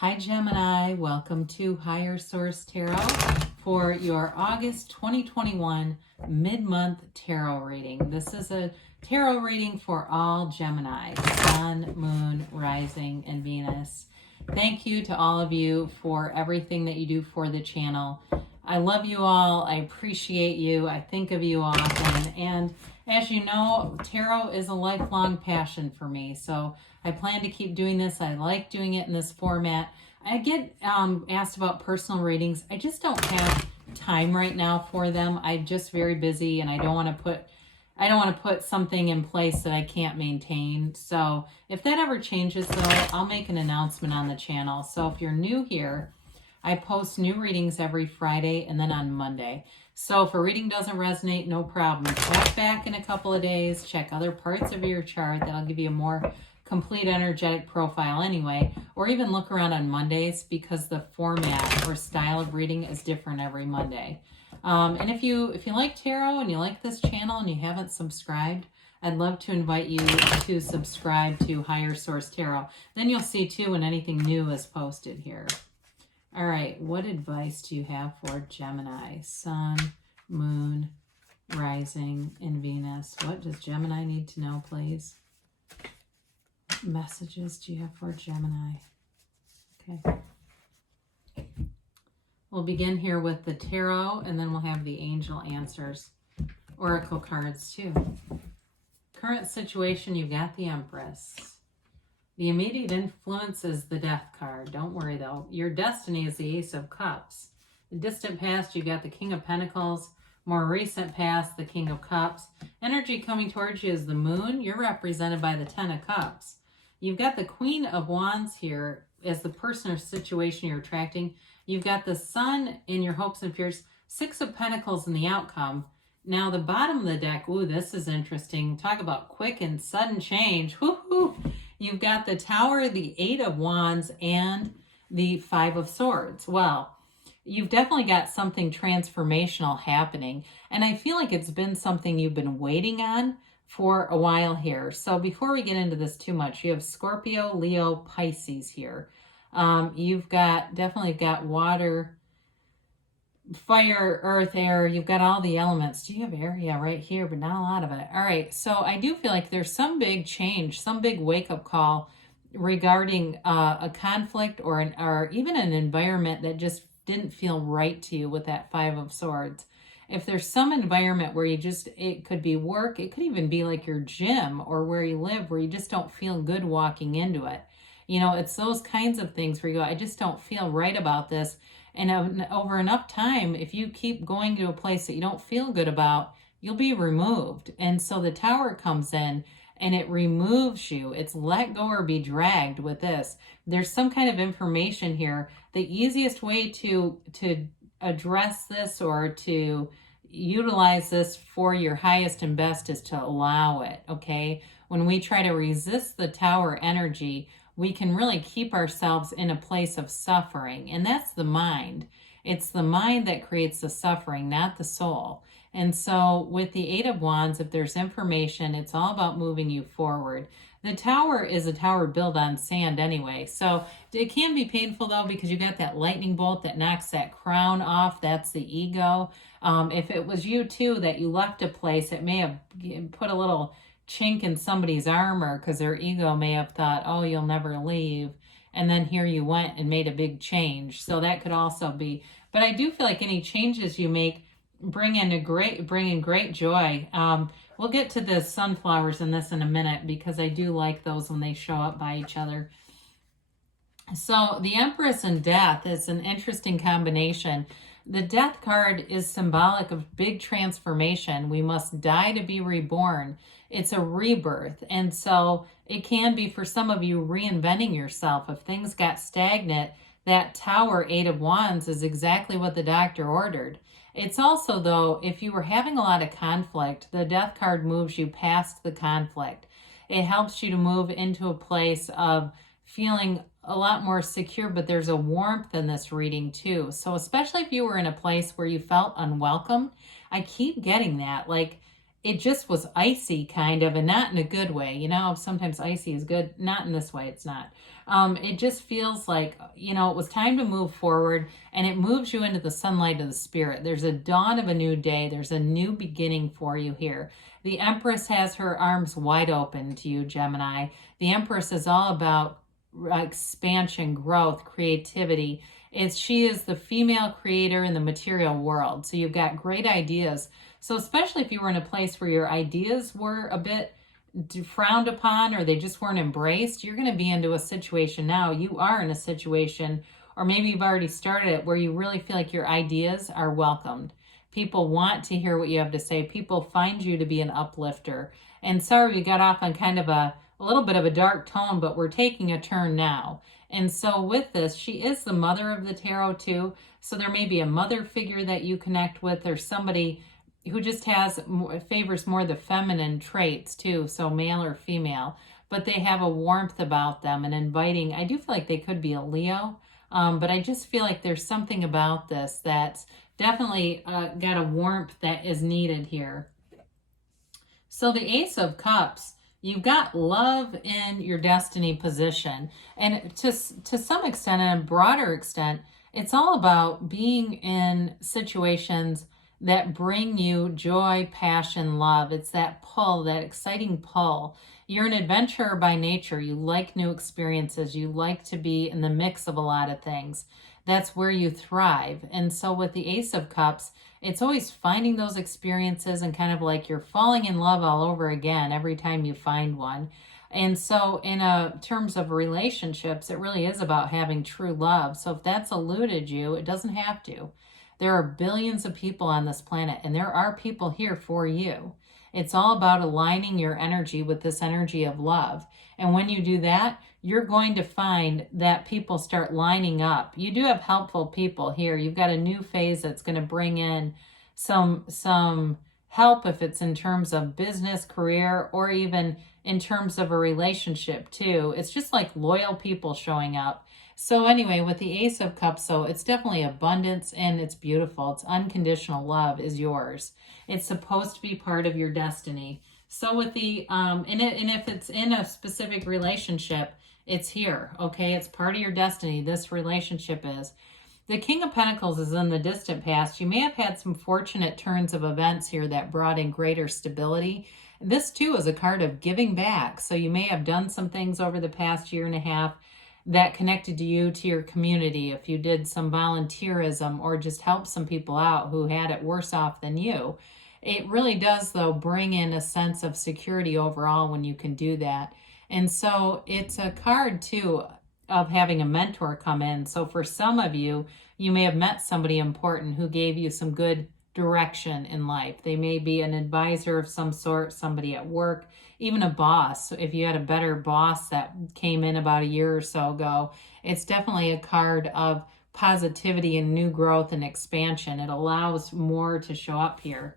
Hi Gemini, welcome to Higher Source Tarot for your August 2021 mid-month tarot reading. This is a tarot reading for all Gemini, Sun, Moon, Rising, and Venus. Thank you to all of you for everything that you do for the channel. I love you all. I appreciate you. I think of you often. And as you know, tarot is a lifelong passion for me. So I plan to keep doing this. I like doing it in this format. I get asked about personal readings. I just don't have time right now for them. I'm just very busy, and I don't want to put something in place that I can't maintain. So if that ever changes, though, I'll make an announcement on the channel. So if you're new here, I post new readings every Friday and then on Monday. So if a reading doesn't resonate, no problem. Check back in a couple of days. Check other parts of your chart. That'll give you a more complete energetic profile anyway. Or even look around on Mondays because the format or style of reading is different every Monday. And if you like tarot and you like this channel and you haven't subscribed, I'd love to invite you to subscribe to Higher Source Tarot. Then you'll see too when anything new is posted here. All right, what advice do you have for Gemini, Sun, Moon, Rising, and Venus? What does Gemini need to know, please? What messages do you have for Gemini? Okay. We'll begin here with the tarot, and then we'll have the angel answers. Oracle cards, too. Current situation, you've got the Empress. The immediate influence is the Death card. Don't worry, though. Your destiny is the Ace of Cups. The distant past, you got the King of Pentacles. More recent past, the King of Cups. Energy coming towards you is the Moon. You're represented by the Ten of Cups. You've got the Queen of Wands here as the person or situation you're attracting. You've got the Sun in your hopes and fears. Six of Pentacles in the outcome. Now, the bottom of the deck, ooh, this is interesting. Talk about quick and sudden change. Woo-hoo! You've got the Tower, the Eight of Wands, and the Five of Swords. Well, you've definitely got something transformational happening. And I feel like it's been something you've been waiting on for a while here. So before we get into this too much, you have Scorpio, Leo, Pisces here. You've definitely got water, fire, earth, air. You've got all the elements. Do you have air? Yeah, right here, but not a lot of it. All right, so I do feel like there's some big change, some big wake-up call regarding a conflict or even an environment that just didn't feel right to you with that Five of Swords. If there's some environment where it could be work, it could even be like your gym or where you live, where you just don't feel good walking into it. You know, it's those kinds of things where you go, I just don't feel right about this. And over enough time, if you keep going to a place that you don't feel good about, you'll be removed. And so the Tower comes in and it removes you. It's let go or be dragged with this. There's some kind of information here. The easiest way to address this or to utilize this for your highest and best is to allow it, okay? When we try to resist the Tower energy, we can really keep ourselves in a place of suffering. And that's the mind. It's the mind that creates the suffering, not the soul. And so with the Eight of Wands, if there's information, it's all about moving you forward. The Tower is a tower built on sand anyway. So it can be painful, though, because you got that lightning bolt that knocks that crown off. That's the ego. If it was you, too, that you left a place, it may have put a little chink in somebody's armor because their ego may have thought, oh, you'll never leave. And then here you went and made a big change. So that could also be. But I do feel like any changes you make bring in great joy. We'll get to the sunflowers in this in a minute because I do like those when they show up by each other. So the Empress and Death is an interesting combination. The Death card is symbolic of big transformation. We must die to be reborn. It's a rebirth. And so it can be for some of you reinventing yourself. If things got stagnant, that Tower, Eight of Wands, is exactly what the doctor ordered. It's also, though, if you were having a lot of conflict, the Death card moves you past the conflict. It helps you to move into a place of feeling a lot more secure, but there's a warmth in this reading too. So especially if you were in a place where you felt unwelcome, I keep getting that. Like, it just was icy kind of, and not in a good way. You know, sometimes icy is good. Not in this way, it's not. It just feels like, you know, it was time to move forward, and it moves you into the sunlight of the spirit. There's a dawn of a new day. There's a new beginning for you here. The Empress has her arms wide open to you, Gemini. The Empress is all about expansion, growth, creativity. She is the female creator in the material world. So you've got great ideas. So especially if you were in a place where your ideas were a bit frowned upon or they just weren't embraced, you're going to be into a situation now. You are in a situation, or maybe you've already started it, where you really feel like your ideas are welcomed. People want to hear what you have to say. People find you to be an uplifter. And sorry, we got off on kind of a little bit of a dark tone, but we're taking a turn now. And so with this, she is the mother of the tarot too. So there may be a mother figure that you connect with, or somebody who just favors more the feminine traits too, so male or female, but they have a warmth about them and inviting. I do feel like they could be a Leo, but I just feel like there's something about this that's definitely got a warmth that is needed here. So the Ace of Cups, you've got love in your destiny position. And to some extent, and a broader extent, it's all about being in situations that bring you joy, passion, love. It's that pull, that exciting pull. You're an adventurer by nature. You like new experiences. You like to be in the mix of a lot of things. That's where you thrive. And so with the Ace of Cups, it's always finding those experiences and kind of like you're falling in love all over again every time you find one. And so in terms of relationships, it really is about having true love. So if that's eluded you, it doesn't have to. There are billions of people on this planet, and there are people here for you. It's all about aligning your energy with this energy of love. And when you do that, you're going to find that people start lining up. You do have helpful people here. You've got a new phase that's going to bring in some help, if it's in terms of business, career, or even in terms of a relationship too. It's just like loyal people showing up. So anyway, with the Ace of Cups, so it's definitely abundance, and it's beautiful. It's unconditional love is yours. It's supposed to be part of your destiny. So with the and if it's in a specific relationship, it's here. Okay, it's part of your destiny. This relationship is. The King of Pentacles is in the distant past. You may have had some fortunate turns of events here that brought in greater stability. This too is a card of giving back. So you may have done some things over the past year and a half that connected to you, to your community. If you did some volunteerism or just helped some people out who had it worse off than you. It really does, though, bring in a sense of security overall when you can do that. And so it's a card, too, of having a mentor come in. So for some of you, you may have met somebody important who gave you some good direction in life. They may be an advisor of some sort, somebody at work, even a boss. If you had a better boss that came in about a year or so ago, it's definitely a card of positivity and new growth and expansion. It allows more to show up here.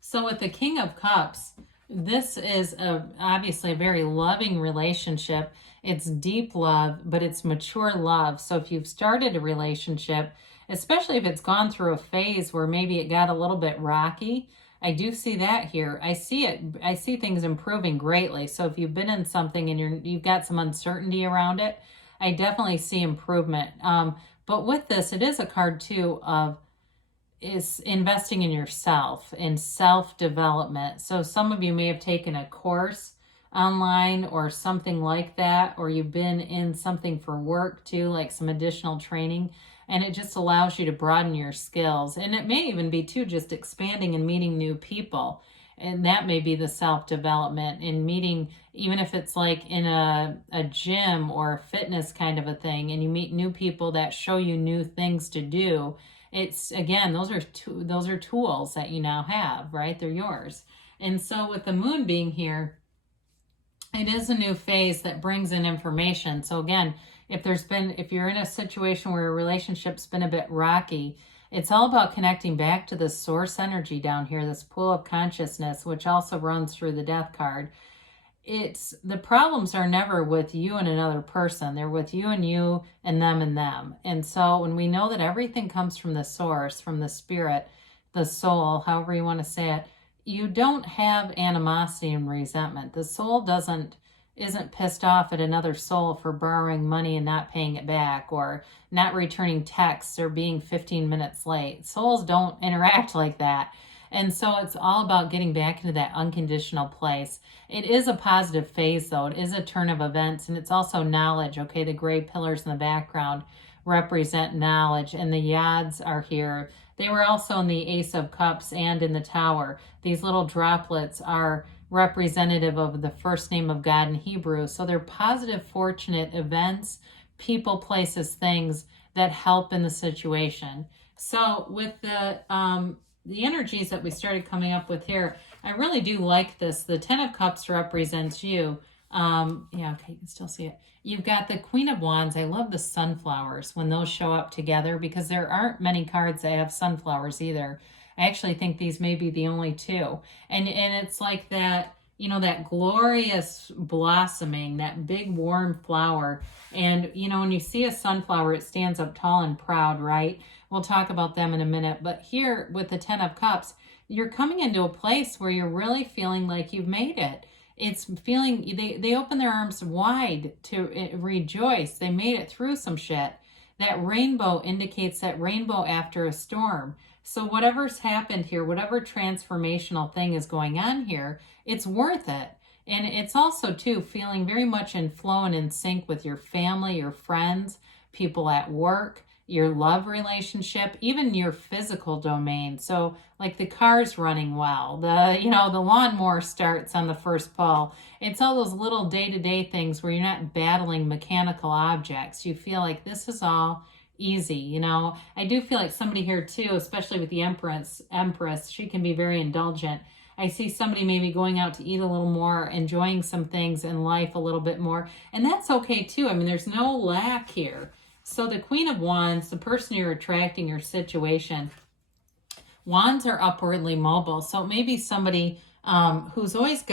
So with the King of Cups, this is obviously a very loving relationship. It's deep love, but it's mature love. So if you've started a relationship, especially if it's gone through a phase where maybe it got a little bit rocky, I do see that here. I see things improving greatly. So if you've been in something and you've got some uncertainty around it, I definitely see improvement. But with this, it is a card too of is investing in yourself, in self-development. So some of you may have taken a course online or something like that, or you've been in something for work too, like some additional training, and it just allows you to broaden your skills. And it may even be too just expanding and meeting new people. And that may be the self-development in meeting, even if it's like in a gym or a fitness kind of a thing, and you meet new people that show you new things to do. It's, again, those are tools that you now have, right? They're yours. And so with the moon being here, it is a new phase that brings in information. So again, if you're in a situation where your relationship's been a bit rocky, it's all about connecting back to the source energy down here, this pool of consciousness, which also runs through the death card. The problems are never with you and another person. They're with you and them and them. And so when we know that everything comes from the source, from the spirit, the soul, however you want to say it, you don't have animosity and resentment. The soul isn't pissed off at another soul for borrowing money and not paying it back, or not returning texts, or being 15 minutes late. Souls don't interact like that. And so it's all about getting back into that unconditional place. It is a positive phase, though. It is a turn of events, and it's also knowledge. Okay, the gray pillars in the background represent knowledge, and the yads are here. They were also in the Ace of Cups and in the Tower. These little droplets are representative of the first name of God in Hebrew. So they're positive, fortunate events, people, places, things that help in the situation. So with the energies that we started coming up with here, I really do like this. The Ten of Cups represents you. Yeah, okay, you can still see it. You've got the Queen of Wands. I love the sunflowers when those show up together, because there aren't many cards that have sunflowers either. I actually think these may be the only two. And it's like that, you know, that glorious blossoming, that big warm flower. And, you know, when you see a sunflower, it stands up tall and proud, right? We'll talk about them in a minute. But here with the Ten of Cups, you're coming into a place where you're really feeling like you've made it. It's feeling, they open their arms wide to rejoice. They made it through some shit. That rainbow indicates that rainbow after a storm. So whatever's happened here, whatever transformational thing is going on here, it's worth it. And it's also, too, feeling very much in flow and in sync with your family, your friends, people at work, your love relationship, even your physical domain. So like the car's running well, the lawnmower starts on the first pull. It's all those little day-to-day things where you're not battling mechanical objects. You feel like this is all easy, you know. I do feel like somebody here too, especially with the Empress, she can be very indulgent. I see somebody maybe going out to eat a little more, enjoying some things in life a little bit more, and that's okay too. I mean, there's no lack here. So the Queen of Wands, the person you're attracting, your situation, wands are upwardly mobile. So maybe somebody who's always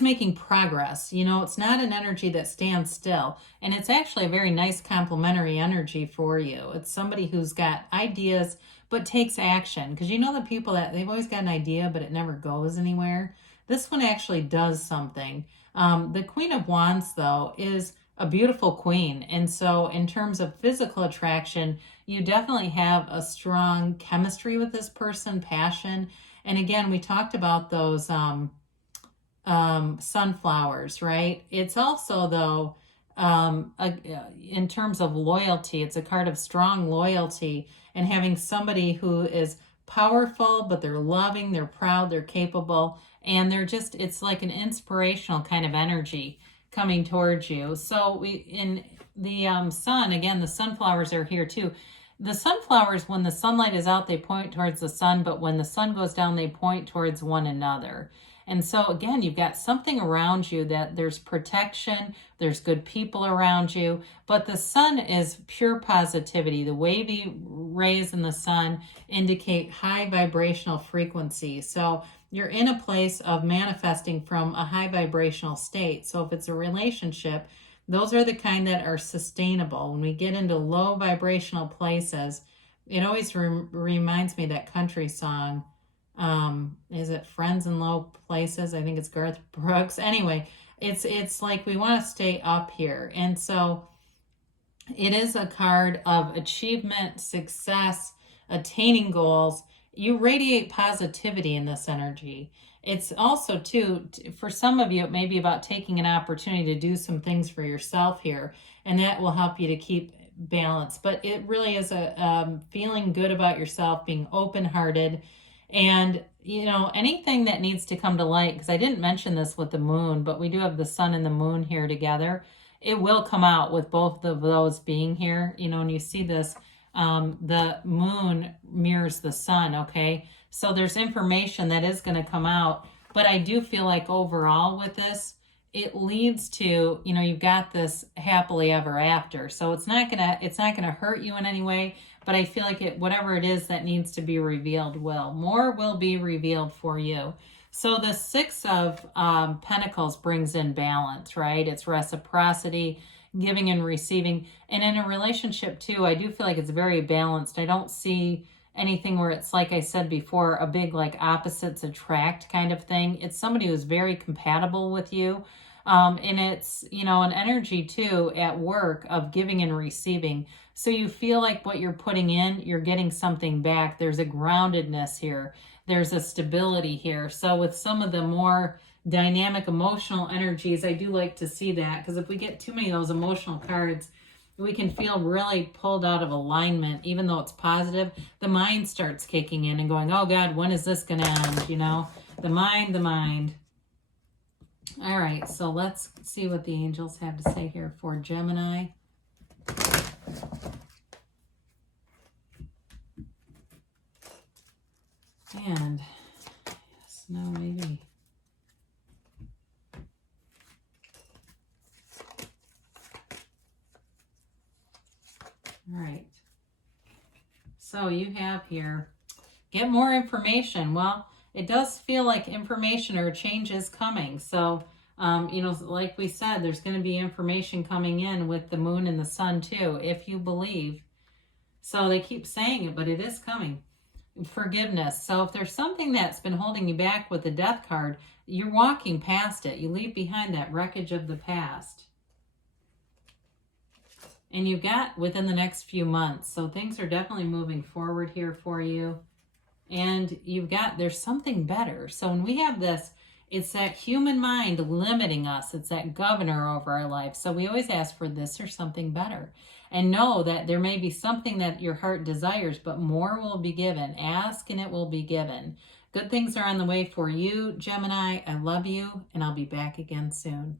making progress. You know, it's not an energy that stands still. And it's actually a very nice complementary energy for you. It's somebody who's got ideas but takes action. Because you know the people that they've always got an idea but it never goes anywhere? This one actually does something. The Queen of Wands, though, is a beautiful queen. And so in terms of physical attraction, you definitely have a strong chemistry with this person, passion. And again, we talked about those sunflowers, right? It's also, though, in terms of loyalty, it's a card of strong loyalty and having somebody who is powerful, but they're loving, they're proud, they're capable, and it's like an inspirational kind of energy coming towards you. So in the sun, again, the sunflowers are here too. The sunflowers, when the sunlight is out, they point towards the sun, but when the sun goes down, they point towards one another. And so again, you've got something around you that there's protection, there's good people around you, but the sun is pure positivity. The wavy rays in the sun indicate high vibrational frequency. So you're in a place of manifesting from a high vibrational state. So if it's a relationship, those are the kind that are sustainable. When we get into low vibrational places, it always reminds me of that country song. Is it Friends in Low Places? I think it's Garth Brooks. Anyway, it's like we want to stay up here. And so it is a card of achievement, success, attaining goals. You radiate positivity in this energy. It's also, too, for some of you, it may be about taking an opportunity to do some things for yourself here, and that will help you to keep balance. But it really is a feeling good about yourself, being open-hearted, and, you know, anything that needs to come to light, because I didn't mention this with the moon, but we do have the sun and the moon here together. It will come out with both of those being here. You know, when you see this, the moon mirrors the sun, okay? So there's information that is going to come out, but I do feel like overall with this, it leads to, you know, you've got this happily ever after. So it's not gonna hurt you in any way, but I feel like whatever it is that needs to be revealed more will be revealed for you. So the Six of Pentacles brings in balance, right? It's reciprocity, giving and receiving. And in a relationship too, I do feel like it's very balanced. I don't see anything where it's, like I said before, a big like opposites attract kind of thing. It's somebody who's very compatible with you. And it's, you know, an energy too at work of giving and receiving. So you feel like what you're putting in, you're getting something back. There's a groundedness here. There's a stability here. So with some of the more dynamic emotional energies, I do like to see that, because if we get too many of those emotional cards, we can feel really pulled out of alignment. Even though it's positive, the mind starts kicking in and going, oh God, when is this going to end? You know, the mind. All right, so let's see what the angels have to say here for Gemini. And yes, no, maybe. All right. So you have here, get more information. Well, it does feel like information or change is coming. So, you know, like we said, there's going to be information coming in with the moon and the sun too, if you believe. So they keep saying it, but it is coming. Forgiveness. So if there's something that's been holding you back with the death card, you're walking past it. You leave behind that wreckage of the past. And you've got within the next few months. So things are definitely moving forward here for you. And you've got, there's something better. So when we have this, it's that human mind limiting us. It's that governor over our life. So we always ask for this or something better. And know that there may be something that your heart desires, but more will be given. Ask and it will be given. Good things are on the way for you, Gemini. I love you, and I'll be back again soon.